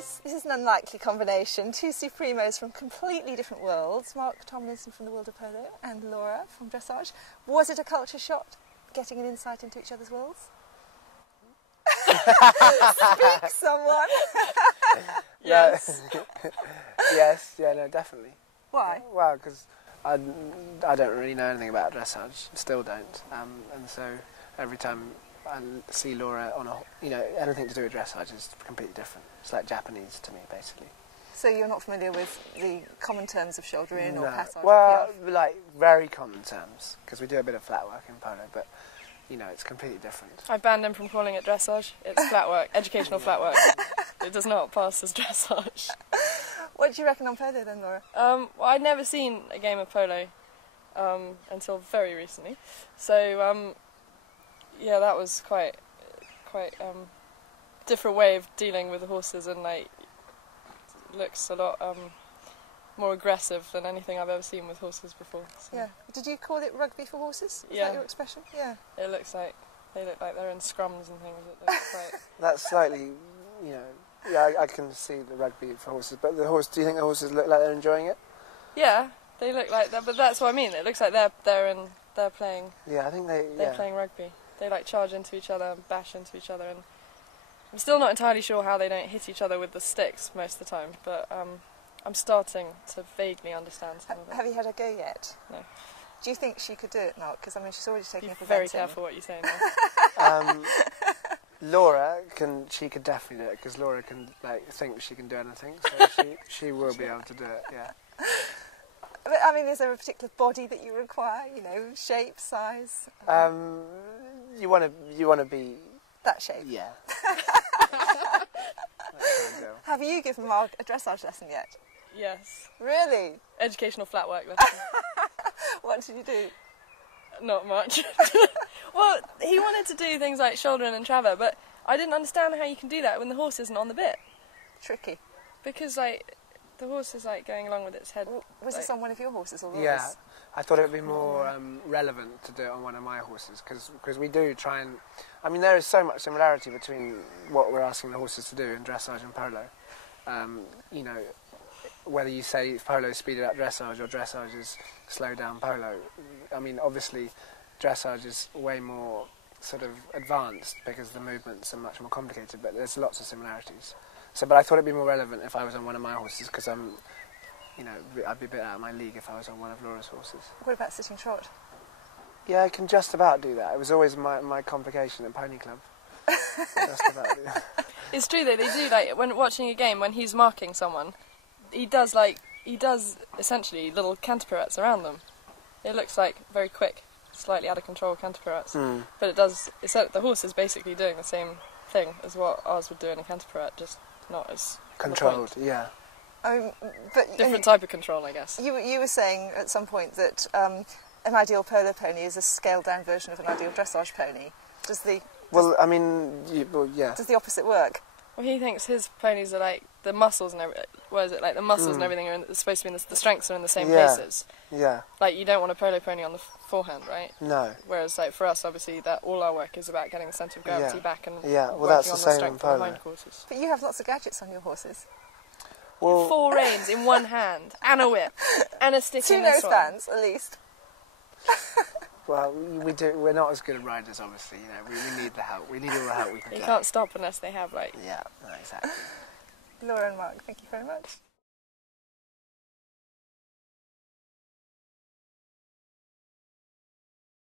guys, this is an unlikely combination. Two supremos from completely different worlds. Mark Tomlinson from the world of polo and Laura from dressage. Was it a culture shock getting an insight into each other's worlds? Speak, someone. Yes. Yes, yeah, no, definitely. Why? Well, because I don't really know anything about dressage, still don't, and so every time I see Laura on anything to do with dressage is completely different. It's like Japanese to me, basically. So you're not familiar with the common terms of shoulder in or passage? Well, like very common terms, because we do a bit of flatwork in polo, but it's completely different. I banned him from calling it dressage. It's flatwork, educational flatwork. It does not pass as dressage. What do you reckon on polo then, Laura? Well, I'd never seen a game of polo until very recently, so yeah, that was quite different way of dealing with the horses, and looks a lot more aggressive than anything I've ever seen with horses before. So. Yeah. Did you call it rugby for horses? Is that your expression? Yeah. They look like they're in scrums and things. It looks quite... That's slightly, yeah, I can see the rugby for horses, but do you think the horses look like they're enjoying it? Yeah, they look like that, but that's what I mean. It looks like they're playing. Yeah, I think they're playing rugby. They charge into each other and bash into each other, and I'm still not entirely sure how they don't hit each other with the sticks most of the time, but I'm starting to vaguely understand some of it. Have you had a go yet? No. Do you think she could do it, Mark? Because she's already taken up a very careful what you say now. Laura she could definitely do it, because Laura can think she can do anything, so she will be able to do it. Yeah. But is there a particular body that you require? Shape, size. You want to be that shape. Yeah. Have you given Mark a dressage lesson yet? Yes. Really? Educational flatwork lesson. What did you do? Not much. Well, he wanted to do things like shoulder in and traver, but I didn't understand how you can do that when the horse isn't on the bit. Tricky. Because the horse is going along with its head. Was this on one of your horses or Laura's? Yeah, I thought it would be more relevant to do it on one of my horses, because we do try and... there is so much similarity between what we're asking the horses to do in dressage and polo. Whether you say polo speeded up dressage or dressage is slowed down polo. Obviously dressage is way more sort of advanced because the movements are much more complicated, but there's lots of similarities. But I thought it'd be more relevant if I was on one of my horses, because I'd be a bit out of my league if I was on one of Laura's horses. What about sitting trot? Yeah, I can just about do that. It was always my complication at Pony Club. Just about do that. It's true though, they do, when watching a game, when he's marking someone, he does essentially little canter pirouettes around them. It looks like very quick, slightly out of control canter pirouettes. But the horse is basically doing the same thing as what ours would do in a canter pirouette, just not as controlled. Yeah. But different type of control, I guess. You were saying at some point that an ideal polo pony is a scaled down version of an ideal dressage pony. Does the opposite work? Well, he thinks his ponies are the muscles and everything. What is it, the muscles and everything are supposed to be the strengths are in the same places. Yeah. You don't want a polo pony on the forehand, right? No. Whereas for us, obviously, that all our work is about getting the centre of gravity back and well, that's working the on the same in strength of the polo. hindquarters. But you have lots of gadgets on your horses. Well, 4 reins in one hand, and a whip, and a stick in this one. 2 nosebands, at least. Well, we do. We're not as good at riders, obviously. We need the help. We need all the help we can get. You can't stop unless they have Yeah, exactly. Laura and Mark, thank you very much.